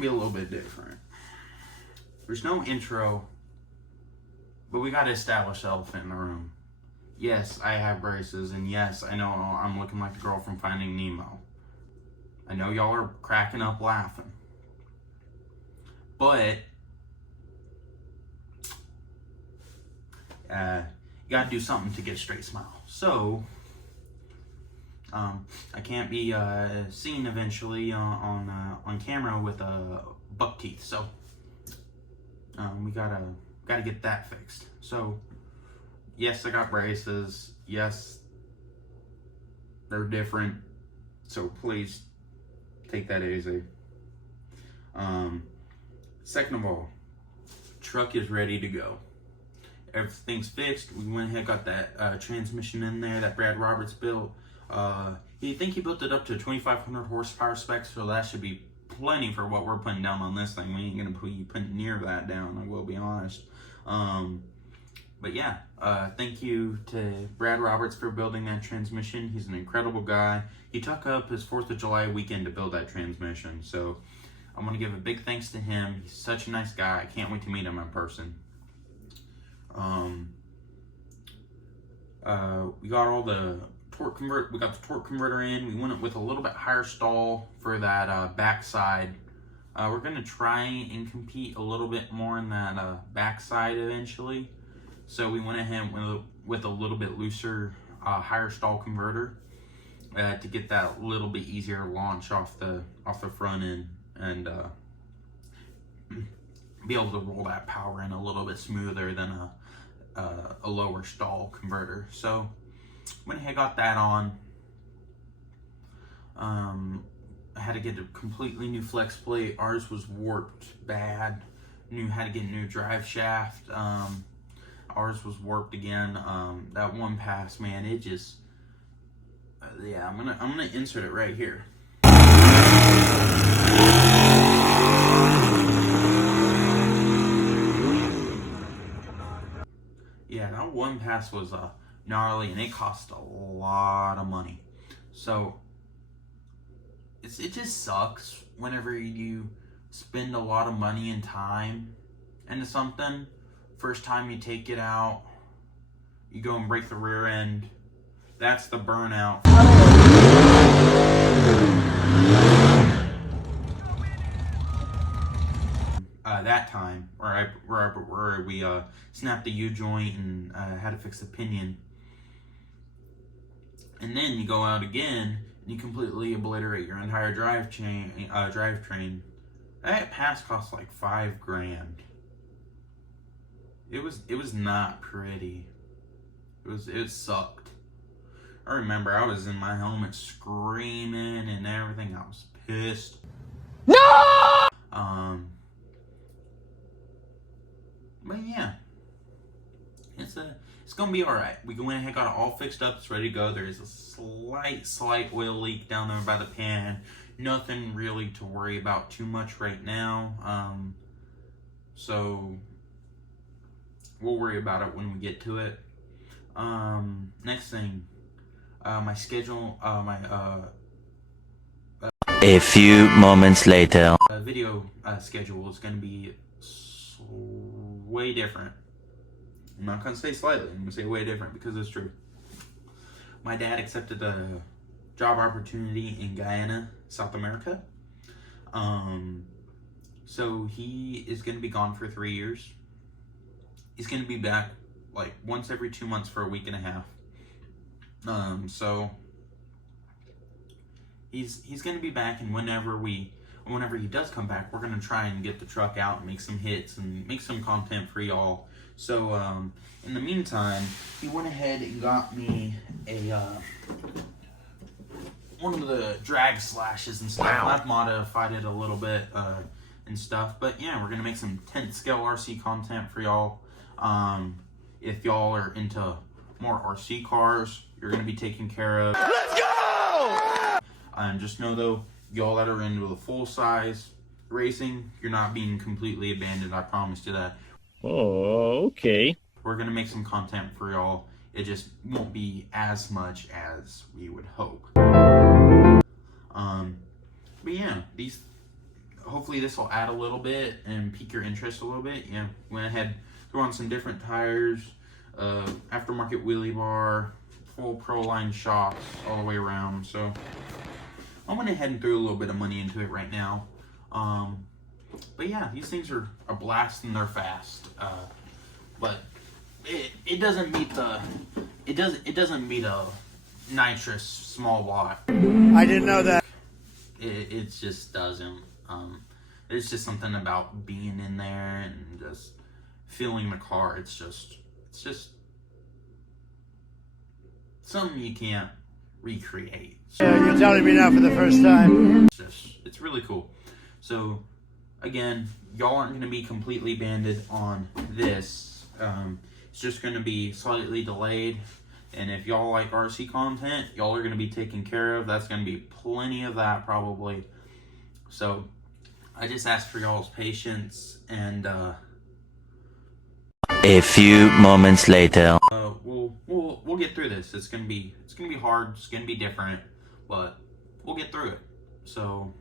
gonna be a little bit different. There's no intro, but we gotta establish the elephant in the room. Yes, I have braces, and yes, I know I'm looking like the girl from Finding Nemo. I know y'all are cracking up laughing. But you gotta do something to get a straight smile. So I can't be seen eventually on camera with buck teeth. So we gotta get that fixed. So yes, I got braces. Yes, they're different. So please take that easy. Second of all, truck is ready to go. Everything's fixed. We went ahead and got that transmission in there that Brad Roberts built. You think he built it up to 2,500 horsepower specs, so that should be plenty for what we're putting down on this thing. We ain't gonna put near that down, I will be honest. But yeah, thank you to Brad Roberts for building that transmission. He's an incredible guy. He took up his 4th of July weekend to build that transmission, so I'm gonna give a big thanks to him. He's such a nice guy. I can't wait to meet him in person. We got all the we got the torque converter in. We went with a little bit higher stall for that backside. We're gonna try and compete a little bit more in that backside eventually. So we went ahead with a little bit looser, higher stall converter to get that little bit easier launch off the front end and be able to roll that power in a little bit smoother than a lower stall converter. So went ahead, got that on. I had to get a completely new flex plate. Ours was warped bad. Had to get a new drive shaft. Ours was warped again. That one pass, man, it just yeah, I'm gonna insert it right here. Yeah, that one pass was gnarly, and it cost a lot of money. So it just sucks whenever you spend a lot of money and time into something. First time you take it out, you go and break the rear end. That's the burnout. That time, where we snapped the U-joint and had to fix the pinion. And then you go out again and you completely obliterate your entire drivetrain. That pass cost like $5,000. It was not pretty. It sucked. I remember I was in my helmet screaming and everything. I was pissed. No! But yeah, it's gonna be all right. We went ahead, got it all fixed up. It's ready to go. There is a slight oil leak down there by the pan. Nothing really to worry about too much right now. So we'll worry about it when we get to it. Next thing, my schedule, A few moments later. Video schedule is going to be way different. I'm not going to say slightly, I'm going to say way different because it's true. My dad accepted a job opportunity in Guyana, South America. So he is going to be gone for 3 years. He's going to be back like once every 2 months for a week and a half. So he's going to be back, and whenever he does come back, we're going to try and get the truck out and make some hits and make some content for y'all. So in the meantime, he went ahead and got me a one of the drag slashes and stuff. Wow. I've modified it a little bit and stuff, but yeah, we're going to make some 10th scale RC content for y'all. If y'all are into more RC cars, you're going to be taken care of. Let's go! Just know though, y'all that are into the full size racing, you're not being completely abandoned. I promise you that. Oh, okay. We're going to make some content for y'all. It just won't be as much as we would hope. But yeah, hopefully this will add a little bit and pique your interest a little bit. Yeah, went ahead, threw on some different tires, aftermarket wheelie bar, full Pro Line shocks all the way around. So I went ahead and threw a little bit of money into it right now. But yeah, these things are a blast and they're fast. But it doesn't meet the it doesn't meet a nitrous small block. I didn't know that. It just doesn't. There's just something about being in there and just feeling the car. It's just something you can't recreate. So You're telling me now for the first time. it's really cool. So again, y'all aren't going to be completely banded on this. It's just going to be slightly delayed. And if y'all like RC content, y'all are going to be taken care of. That's going to be plenty of that probably. So I just ask for y'all's patience, and A few moments later. we'll get through this. It's gonna be hard. It's gonna be different, but we'll get through it. So,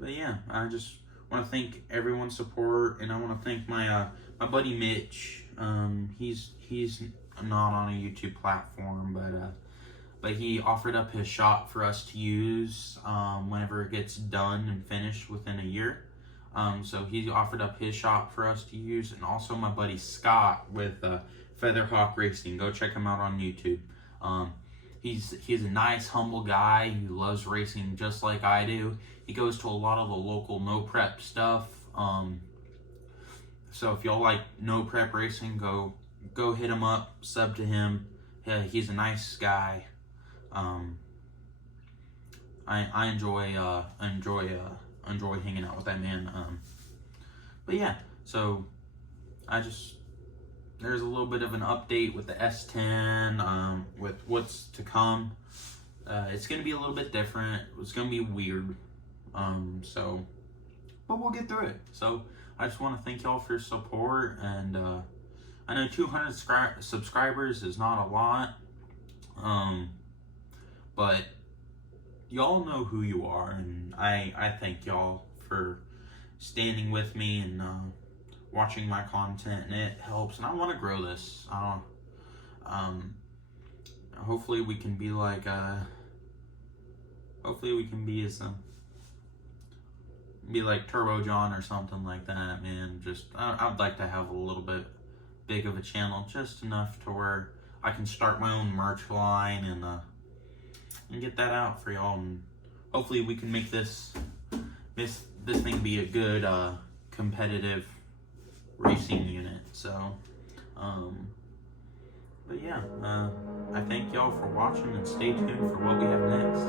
but yeah, I just want to thank everyone's support, and I want to thank my my buddy Mitch. He's not on a YouTube platform, but he offered up his shop for us to use whenever it gets done and finished within a year. So he offered up his shop for us to use, and also my buddy Scott with Featherhawk Racing. Go check him out on YouTube. He's a nice, humble guy who loves racing just like I do. He goes to a lot of the local no prep stuff. So if y'all like no prep racing, go hit him up, sub to him. Yeah, he's a nice guy. I enjoy hanging out with that man. But yeah, so there's a little bit of an update with the S-10, with what's to come. It's gonna be a little bit different. It's gonna be weird. But we'll get through it. So I just want to thank y'all for your support, and I know 200 subscribers is not a lot, but y'all know who you are, and I thank y'all for standing with me and watching my content, and it helps, and I want to grow this. Hopefully we can be like be like Turbo John or something like that, man. Just I'd like to have a little bit big of a channel, just enough to where I can start my own merch line and get that out for y'all, and hopefully we can make this thing be a good competitive racing unit. So but yeah, I thank y'all for watching, and stay tuned for what we have next.